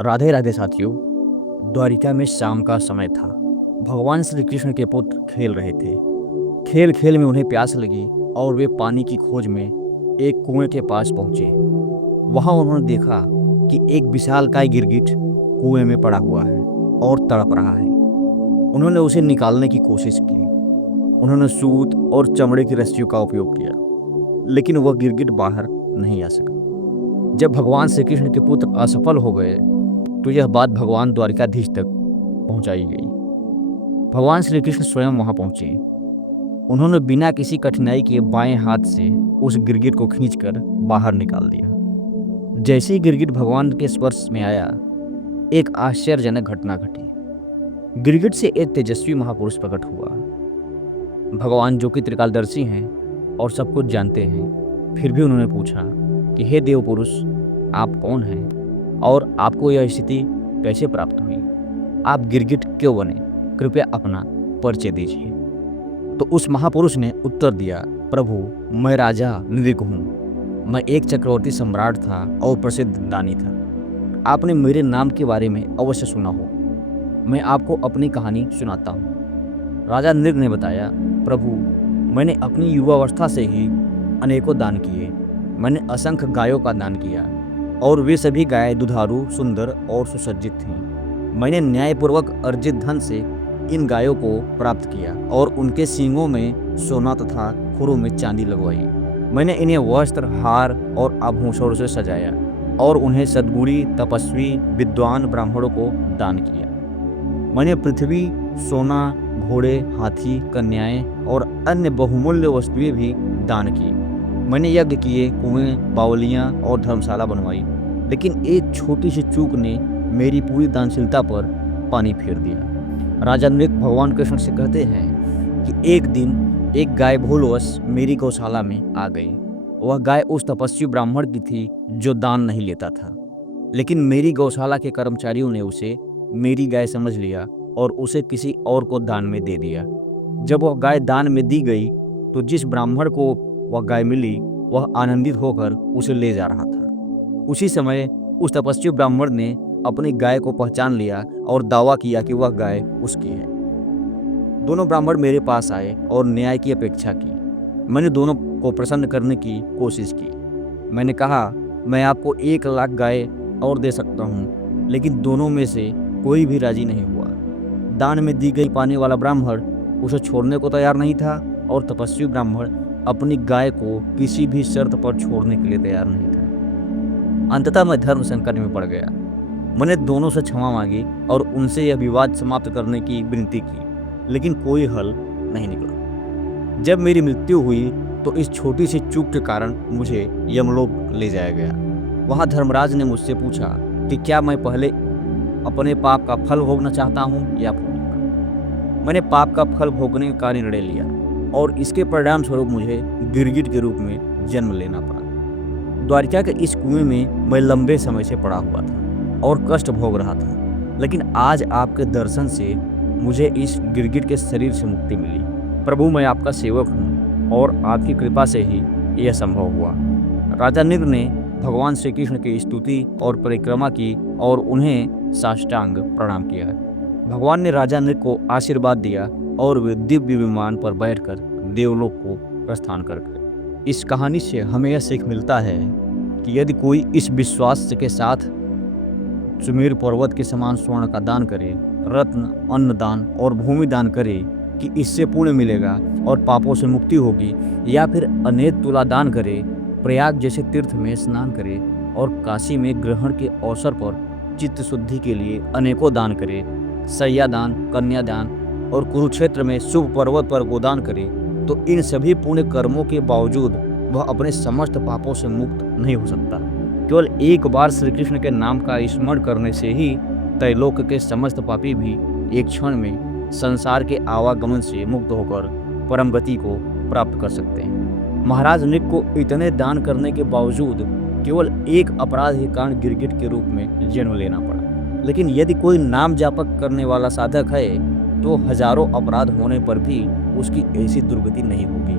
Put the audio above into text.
राधे राधे साथियों। द्वारिका में शाम का समय था। भगवान श्री कृष्ण के पुत्र खेल रहे थे। खेल खेल में उन्हें प्यास लगी और वे पानी की खोज में एक कुएं के पास पहुंचे। वहां उन्होंने देखा कि एक विशालकाय गिरगिट कुएं में पड़ा हुआ है और तड़प रहा है। उन्होंने उसे निकालने की कोशिश की। उन्होंने सूत और चमड़े की रस्सियों का उपयोग किया, लेकिन वह गिरगिट बाहर नहीं आ सका। जब भगवान श्री कृष्ण के पुत्र असफल हो गए तो यह बात भगवान द्वारिकाधीश तक पहुंचाई गई। भगवान श्री कृष्ण स्वयं वहां पहुंचे। उन्होंने बिना किसी कठिनाई के बाएं हाथ से उस गिरगिट को खींचकर बाहर निकाल दिया। जैसे ही गिरगिट भगवान के स्पर्श में आया, एक आश्चर्यजनक घटना घटी। गिरगिट से एक तेजस्वी महापुरुष प्रकट हुआ। भगवान, जो कि त्रिकालदर्शी हैं और सब कुछ जानते हैं, फिर भी उन्होंने पूछा कि हे देव पुरुष, आप कौन हैं और आपको यह स्थिति कैसे प्राप्त हुई? आप गिरगिट क्यों बने? कृपया अपना परिचय दीजिए। तो उस महापुरुष ने उत्तर दिया, प्रभु, मैं राजा नृग हूँ। मैं एक चक्रवर्ती सम्राट था और प्रसिद्ध दानी था। आपने मेरे नाम के बारे में अवश्य सुना हो। मैं आपको अपनी कहानी सुनाता हूँ। राजा नृग ने बताया, प्रभु, मैंने अपनी युवावस्था से ही अनेकों दान किए। मैंने असंख्य गायों का दान किया और वे सभी गायें दुधारू, सुंदर और सुसज्जित थीं। मैंने न्यायपूर्वक अर्जित धन से इन गायों को प्राप्त किया और उनके सींगों में सोना तथा खुरों में चांदी लगवाई। मैंने इन्हें वस्त्र, हार और आभूषणों से सजाया और उन्हें सद्गुणी, तपस्वी, विद्वान ब्राह्मणों को दान किया। मैंने पृथ्वी, सोना, घोड़े, हाथी, कन्याएं और अन्य बहुमूल्य वस्तुएं भी दान की। मैंने यज्ञ किए, कुएं, बावलियां और धर्मशाला बनवाई, लेकिन एक छोटी सी चूक ने मेरी पूरी दानशीलता पर पानी फेर दिया। राजा नृग भगवान कृष्ण से कहते हैं कि एक दिन एक गाय भूलवश मेरी गौशाला में आ गई। वह गाय उस तपस्वी ब्राह्मण की थी जो दान नहीं लेता था, लेकिन मेरी गौशाला के कर्मचारियों ने उसे मेरी गाय समझ लिया और उसे किसी और को दान में दे दिया। जब वह गाय दान में दी गई तो जिस ब्राह्मण को वह गाय मिली, वह आनंदित होकर उसे ले जा रहा था। उसी समय उस तपस्वी ब्राह्मण ने अपनी गाय को पहचान लिया और दावा किया कि वह गाय उसकी है। दोनों ब्राह्मण मेरे पास आए और न्याय की अपेक्षा की। मैंने दोनों को प्रसन्न करने की कोशिश की। मैंने कहा, मैं आपको 1,00,000 गाय और दे सकता हूँ, लेकिन दोनों में से कोई भी राजी नहीं हुआ। दान में दी गई पानी वाला ब्राह्मण उसे छोड़ने को तैयार नहीं था और तपस्वी ब्राह्मण अपनी गाय को किसी भी शर्त पर छोड़ने के लिए तैयार नहीं था। अंततः मैं धर्म संकट में पड़ गया। मैंने दोनों से क्षमा मांगी और उनसे यह विवाद समाप्त करने की विनती की, लेकिन कोई हल नहीं निकला। जब मेरी मृत्यु हुई तो इस छोटी सी चूक के कारण मुझे यमलोक ले जाया गया। वहां धर्मराज ने मुझसे पूछा कि क्या मैं पहले अपने पाप का फल भोगना चाहता हूँ या पुण्य का। मैंने पाप का फल भोगने का निर्णय लिया और इसके परिणाम स्वरूप मुझे गिरगिट के रूप में जन्म लेना पड़ा। द्वारिका के इस कुएं में मैं लंबे समय से पड़ा हुआ था और कष्ट भोग रहा था, लेकिन आज आपके दर्शन से मुझे इस गिरगिट के शरीर से मुक्ति मिली। प्रभु, मैं आपका सेवक हूँ और आपकी कृपा से ही यह संभव हुआ। राजा नृग ने भगवान श्री कृष्ण की स्तुति और परिक्रमा की और उन्हें साष्टांग प्रणाम किया। भगवान ने राजा नृग को आशीर्वाद दिया और वे दिव्य विमान पर बैठकर देवलोक को प्रस्थान कर गए। इस कहानी से हमें यह सीख मिलता है कि यदि कोई इस विश्वास के साथ सुमेरु पर्वत के समान स्वर्ण का दान करे, रत्न, अन्न दान और भूमि दान करे कि इससे पुण्य मिलेगा और पापों से मुक्ति होगी, या फिर अनेक तुला दान करे, प्रयाग जैसे तीर्थ में स्नान करे और काशी में ग्रहण के अवसर पर चित्त शुद्धि के लिए अनेकों दान करे, सैया दान, कन्या दान और कुरुक्षेत्र में शुभ पर्वत पर गोदान करे, तो इन सभी पुण्य कर्मों के बावजूद वह अपने समस्त पापों से मुक्त नहीं हो सकता। केवल एक बार श्री कृष्ण के नाम का स्मरण करने से ही त्रैलोक के समस्त पापी भी एक क्षण में संसार के आवागमन से मुक्त होकर परम गति को प्राप्त कर सकते हैं। महाराज नृग को इतने दान करने के बावजूद केवल एक अपराध के कारण गिरगिट के रूप में जन्म लेना पड़ा, लेकिन यदि कोई नाम जापक करने वाला साधक है तो हजारों अपराध होने पर भी उसकी ऐसी दुर्गति नहीं होगी।